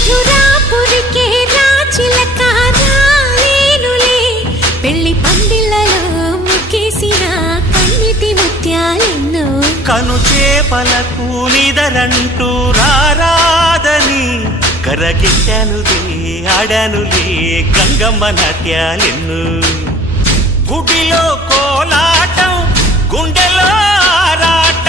మధురాపురికే రాచిలక రాలేనులే పెళ్లి పందిళ్ళలో ముక్కేసిన కన్నిటి ముత్యాలెన్నో కను చేపలకు నిదరంటూ రారాదని కరగిట్టానులే ఆడానులే గంగమ్మ నాట్యాలెన్ను గుడిలో కోలాటం గుండెలో ఆరాటం